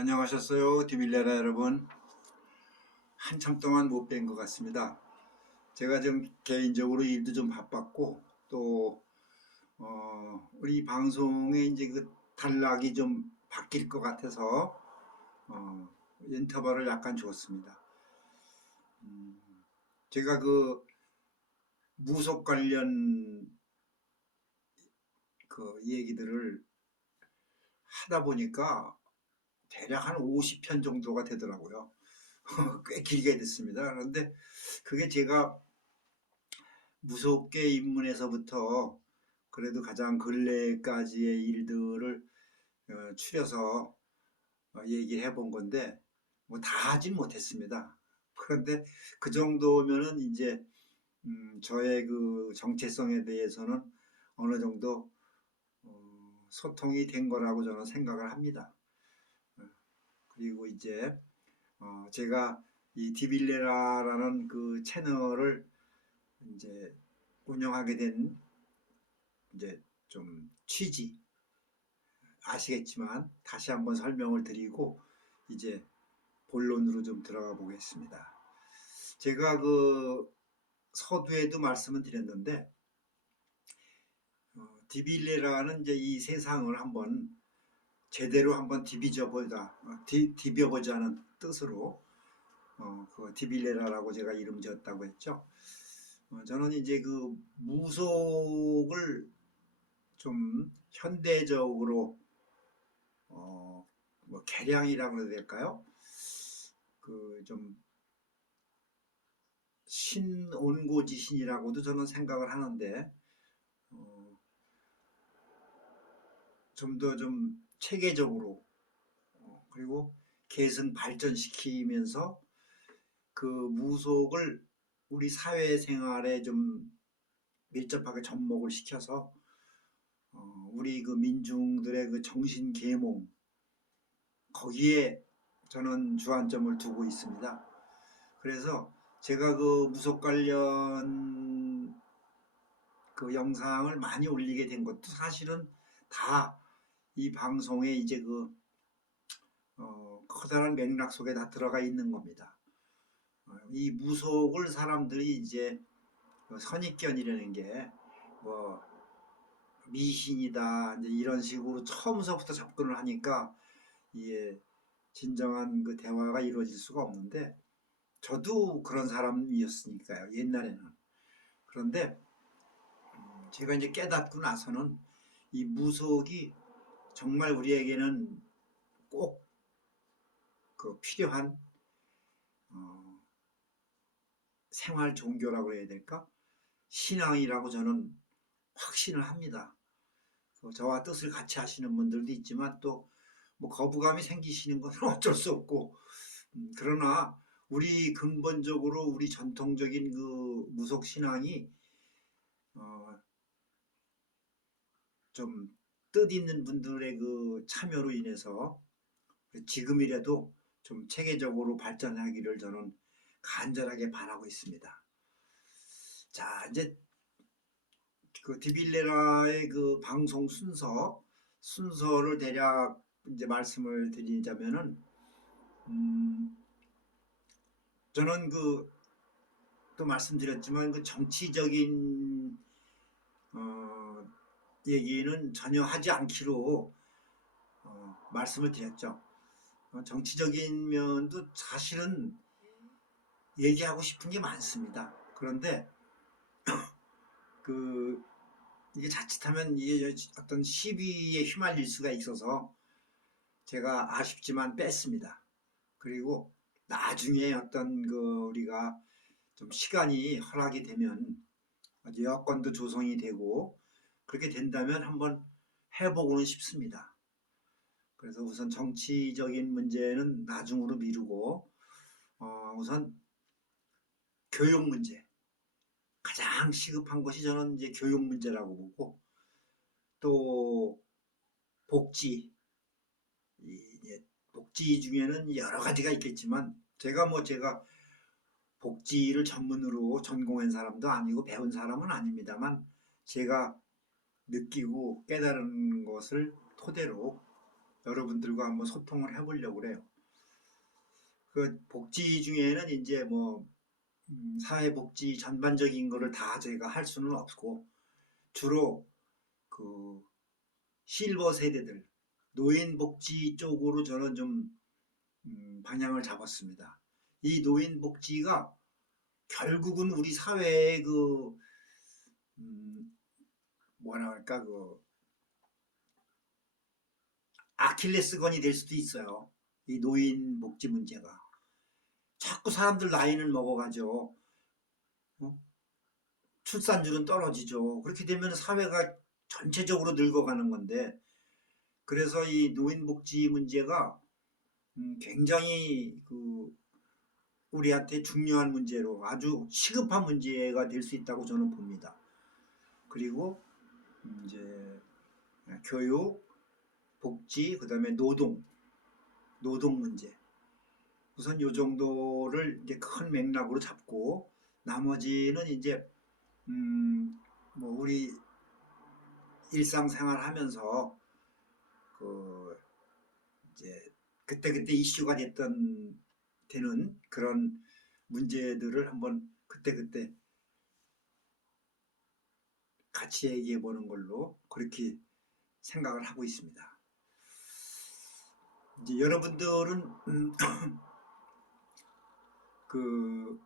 안녕하셨어요, 디밀레라 여러분. 한참 동안 못 뵌 것 같습니다. 제가 좀 개인적으로 일도 좀 바빴고 또 우리 방송에 이제 그 단락이 좀 바뀔 것 같아서 인터벌을 약간 줬습니다. 제가 그 무속 관련 그 얘기들을 하다 보니까 대략 한 50편 정도가 되더라고요. 꽤 길게 됐습니다. 그런데 그게 제가 무속계 입문에서부터 그래도 가장 근래까지의 일들을 추려서 얘기를 해본 건데 뭐 다 하진 못했습니다. 그런데 그 정도면은 이제 저의 그 정체성에 대해서는 어느 정도 소통이 된 거라고 저는 생각을 합니다. 그리고 이제 제가 이 디빌레라라는 그 채널을 이제 운영하게 된 이제 좀 취지 아시겠지만 다시 한번 설명을 드리고 이제 본론으로 좀 들어가 보겠습니다. 제가 그 서두에도 말씀을 드렸는데 디빌레라는 이제 이 세상을 한번 제대로 한번 디벼보자는 뜻으로 그 디빌레라라고 제가 이름 지었다고 했죠. 저는 이제 그 무속을 좀 현대적으로 뭐 개량이라고 해야 될까요? 그 좀 신온고지신이라고도 저는 생각을 하는데 좀 더 좀 체계적으로 그리고 계승 발전시키면서 그 무속을 우리 사회생활에 좀 밀접하게 접목을 시켜서 우리 그 민중들의 그 정신 계몽 거기에 저는 주안점을 두고 있습니다. 그래서 제가 그 무속 관련 그 영상을 많이 올리게 된 것도 사실은 다 이 방송에 이제 그 커다란 맥락 속에 다 들어가 있는 겁니다. 이 무속을 사람들이 이제 선입견이라는 게 뭐 미신이다 이제 이런 식으로 처음서부터 접근을 하니까 이게 진정한 그 대화가 이루어질 수가 없는데 저도 그런 사람이었으니까요 옛날에는. 그런데 제가 이제 깨닫고 나서는 이 무속이 정말 우리에게는 꼭 그 필요한 어, 생활 종교라고 해야 될까? 신앙이라고 저는 확신을 합니다. 저와 뜻을 같이 하시는 분들도 있지만 또 뭐 거부감이 생기시는 건 어쩔 수 없고 그러나 우리 근본적으로 우리 전통적인 그 무속 신앙이 어, 좀 뜻있는 분들의 그 참여로 인해서 지금이라도 좀 체계적으로 발전하기를 저는 간절하게 바라고 있습니다. 자, 이제 그 디빌레라의 그 방송 순서를 대략 이제 말씀을 드리자면은 저는 그 또 말씀드렸지만 그 정치적인 얘기는 전혀 하지 않기로 말씀을 드렸죠. 정치적인 면도 사실은 얘기하고 싶은 게 많습니다. 그런데 그 이게 자칫하면 이게 어떤 시비에 휘말릴 수가 있어서 제가 아쉽지만 뺐습니다. 그리고 나중에 어떤 그 우리가 좀 시간이 허락이 되면 여건도 조성이 되고 그렇게 된다면 한번 해보고는 싶습니다. 그래서 우선 정치적인 문제는 나중으로 미루고 우선 교육 문제 가장 시급한 것이 저는 이제 교육 문제라고 보고 또 복지 복지 중에는 여러 가지가 있겠지만 제가 복지를 전문으로 전공한 사람도 아니고 배운 사람은 아닙니다만 제가 느끼고 깨달은 것을 토대로 여러분들과 한번 소통을 해보려고 그래요. 그 복지 중에는 이제 뭐 사회복지 전반적인 거를 다 저희가 할 수는 없고 주로 그 실버 세대들 노인복지 쪽으로 저는 좀 방향을 잡았습니다. 이 노인복지가 결국은 우리 사회의 그 뭐라 할까 그 아킬레스건이 될 수도 있어요. 이 노인복지 문제가 자꾸 사람들 나이는 먹어가죠. 어? 출산율은 떨어지죠. 그렇게 되면 사회가 전체적으로 늙어가는 건데, 그래서 이 노인복지 문제가 굉장히 그 우리한테 중요한 문제로 아주 시급한 문제가 될 수 있다고 저는 봅니다. 그리고 이제 교육, 복지, 그다음에 노동 문제. 우선 요 정도를 이제 큰 맥락으로 잡고 나머지는 이제 뭐 우리 일상생활 하면서 그 이제 그때그때 이슈가 되는 그런 문제들을 한번 그때그때 같이 얘기해 보는 걸로 그렇게 생각을 하고 있습니다. 이제 여러분들은 그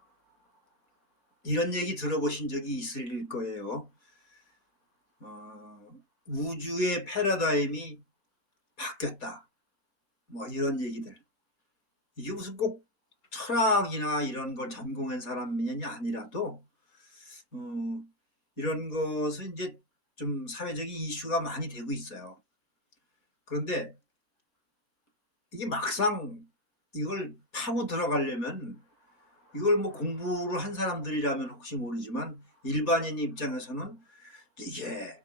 이런 얘기 들어보신 적이 있을 거예요. 우주의 패러다임이 바뀌었다. 뭐 이런 얘기들. 이게 무슨 꼭 철학이나 이런 걸 전공한 사람이 아니라도 이런 것은 이제 좀 사회적인 이슈가 많이 되고 있어요. 그런데 이게 막상 이걸 파고 들어가려면 이걸 뭐 공부를 한 사람들이라면 혹시 모르지만 일반인 입장에서는 이게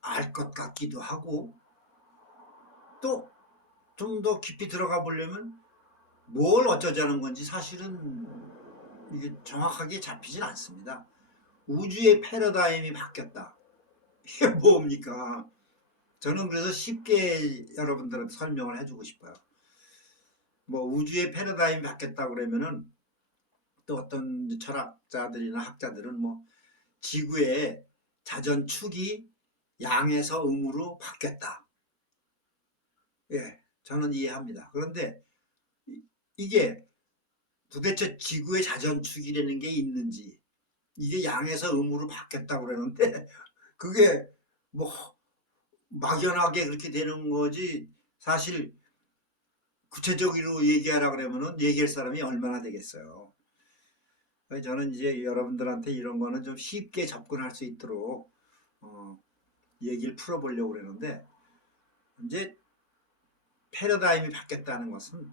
알 것 같기도 하고 또 좀 더 깊이 들어가 보려면 뭘 어쩌자는 건지 사실은 이게 정확하게 잡히진 않습니다. 우주의 패러다임이 바뀌었다. 이게 뭡니까? 저는 그래서 쉽게 여러분들한테 설명을 해주고 싶어요. 뭐 우주의 패러다임이 바뀌었다 그러면은 또 어떤 철학자들이나 학자들은 뭐 지구의 자전축이 양에서 음으로 바뀌었다. 예, 저는 이해합니다. 그런데 이게 도대체 지구의 자전축이라는 게 있는지 이게 양에서 음으로 바뀌었다고 그러는데 그게 뭐 막연하게 그렇게 되는 거지 사실 구체적으로 얘기하라 그러면은 얘기할 사람이 얼마나 되겠어요. 저는 이제 여러분들한테 이런 거는 좀 쉽게 접근할 수 있도록 얘기를 풀어보려고 그러는데 이제 패러다임이 바뀌었다는 것은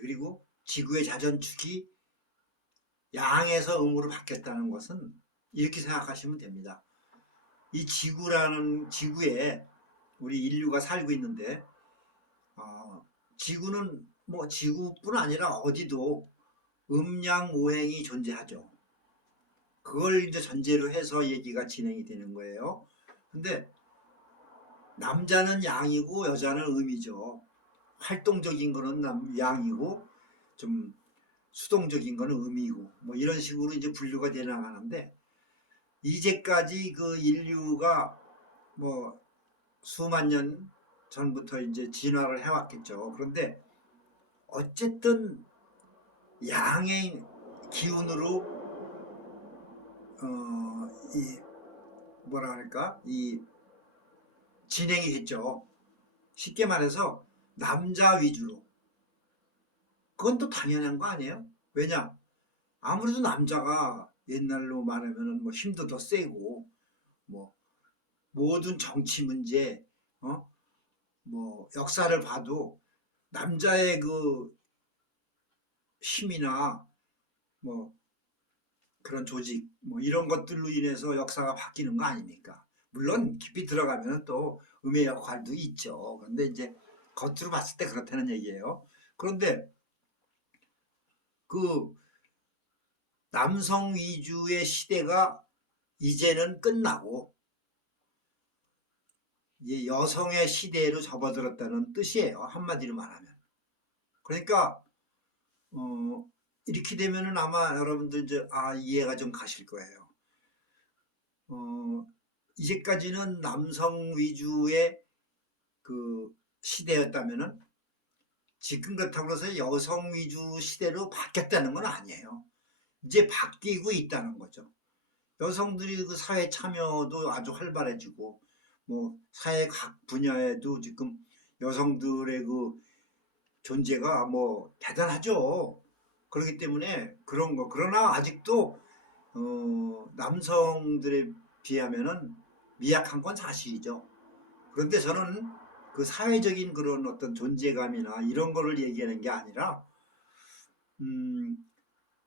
그리고 지구의 자전축이 양에서 음으로 바뀌었다는 것은 이렇게 생각하시면 됩니다. 이 지구에 우리 인류가 살고 있는데 지구는 뭐 지구뿐 아니라 어디도 음양오행이 존재하죠. 그걸 이제 전제로 해서 얘기가 진행이 되는 거예요. 근데 남자는 양이고 여자는 음이죠. 활동적인 거는 양이고 좀 수동적인 거는 음이고 뭐 이런 식으로 이제 분류가 돼 나가는데 이제까지 그 인류가 뭐 수만 년 전부터 이제 진화를 해왔겠죠. 그런데 어쨌든 양의 기운으로 이 뭐라 할까 이 진행이 됐죠. 쉽게 말해서 남자 위주로. 그건 또 당연한 거 아니에요? 왜냐? 아무래도 남자가 옛날로 말하면 뭐 힘도 더 세고 뭐 모든 정치 문제, 뭐 역사를 봐도 남자의 그 힘이나 뭐 그런 조직 뭐 이런 것들로 인해서 역사가 바뀌는 거 아닙니까? 물론 깊이 들어가면 또 음의 역할도 있죠. 그런데 이제 겉으로 봤을 때 그렇다는 얘기예요. 그런데 그 남성 위주의 시대가 이제는 끝나고 이제 여성의 시대로 접어들었다는 뜻이에요. 한마디로 말하면. 그러니까 이렇게 되면은 아마 여러분들 이제 이해가 좀 가실 거예요. 이제까지는 남성 위주의 그 시대였다면은 지금 그렇다고 해서 여성 위주 시대로 바뀌었다는 건 아니에요. 이제 바뀌고 있다는 거죠. 여성들이 그 사회 참여도 아주 활발해지고 뭐 사회 각 분야에도 지금 여성들의 그 존재가 뭐 대단하죠. 그렇기 때문에 그런 거. 그러나 아직도 남성들에 비하면은 미약한 건 사실이죠. 그런데 저는 그 사회적인 그런 어떤 존재감이나 이런 거를 얘기하는 게 아니라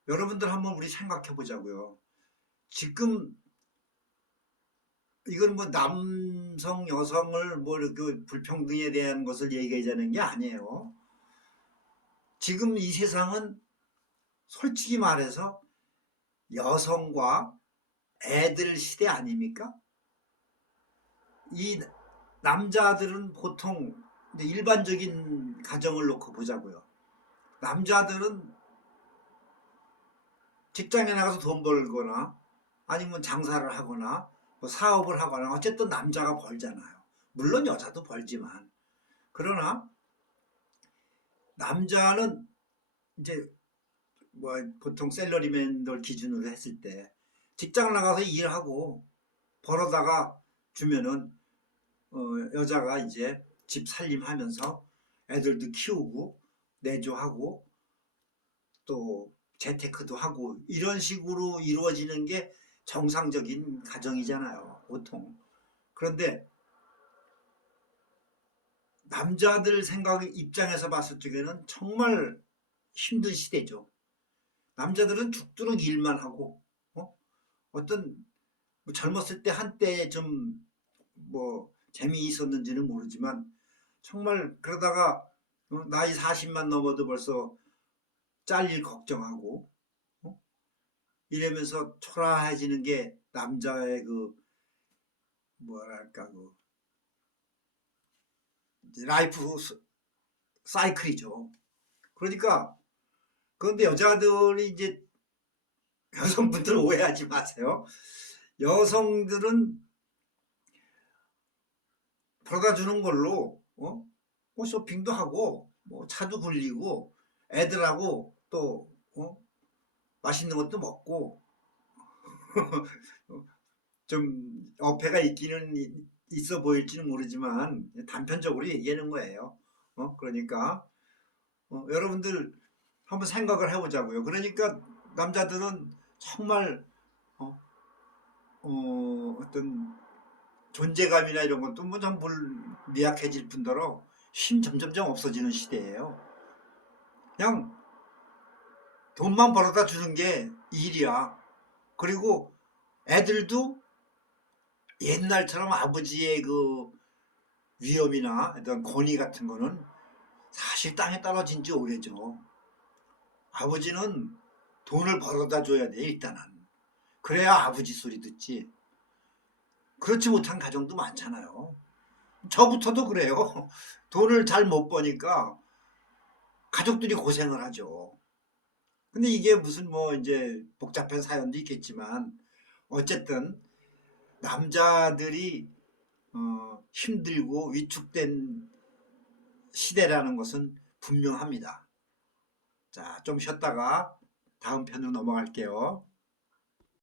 여러분들 한번 우리 생각해 보자고요. 지금 이건 뭐 남성 여성을 뭐 이렇게 불평등에 대한 것을 얘기하자는 게 아니에요. 지금 이 세상은 솔직히 말해서 여성과 애들 시대 아닙니까? 이 남자들은 보통 일반적인 가정을 놓고 보자고요. 남자들은 직장에 나가서 돈 벌거나 아니면 장사를 하거나 뭐 사업을 하거나 어쨌든 남자가 벌잖아요. 물론 여자도 벌지만. 그러나 남자는 이제 뭐 보통 셀러리맨들 기준으로 했을 때 직장 나가서 일하고 벌어다가 주면은 여자가 이제 집 살림하면서 애들도 키우고 내조하고 또 재테크도 하고 이런 식으로 이루어지는 게 정상적인 가정이잖아요, 보통. 그런데 남자들 생각 입장에서 봤을 적에는 정말 힘든 시대죠. 남자들은 죽도록 일만 하고 어떤 뭐 젊었을 때 한때 좀 뭐 재미있었는지는 모르지만 정말 그러다가 나이 40만 넘어도 벌써 잘릴 걱정하고 이러면서 초라해지는 게 남자의 그 뭐랄까 그 라이프 사이클이죠. 그러니까 그런데 여자들이 이제 여성분들 오해하지 마세요. 여성들은 벌어다 주는 걸로 뭐 쇼핑도 하고 뭐 차도 굴리고 애들하고 또 맛있는 것도 먹고 좀 어폐가 있기는 있어 보일지는 모르지만 단편적으로 얘기하는 거예요. 그러니까 여러분들 한번 생각을 해보자고요. 그러니까 남자들은 정말 어떤 존재감이나 이런 것도 뭐 전부 미약해질 뿐더러 힘 점점점 없어지는 시대예요. 그냥 돈만 벌어다 주는 게 일이야. 그리고 애들도 옛날처럼 아버지의 그 위험이나 어떤 권위 같은 거는 사실 땅에 떨어진 지 오래죠. 아버지는 돈을 벌어다 줘야 돼, 일단은. 그래야 아버지 소리 듣지. 그렇지 못한 가정도 많잖아요. 저부터도 그래요. 돈을 잘 못 버니까 가족들이 고생을 하죠. 근데 이게 무슨 뭐 이제 복잡한 사연도 있겠지만 어쨌든 남자들이 힘들고 위축된 시대라는 것은 분명합니다. 자, 좀 쉬었다가 다음 편으로 넘어갈게요.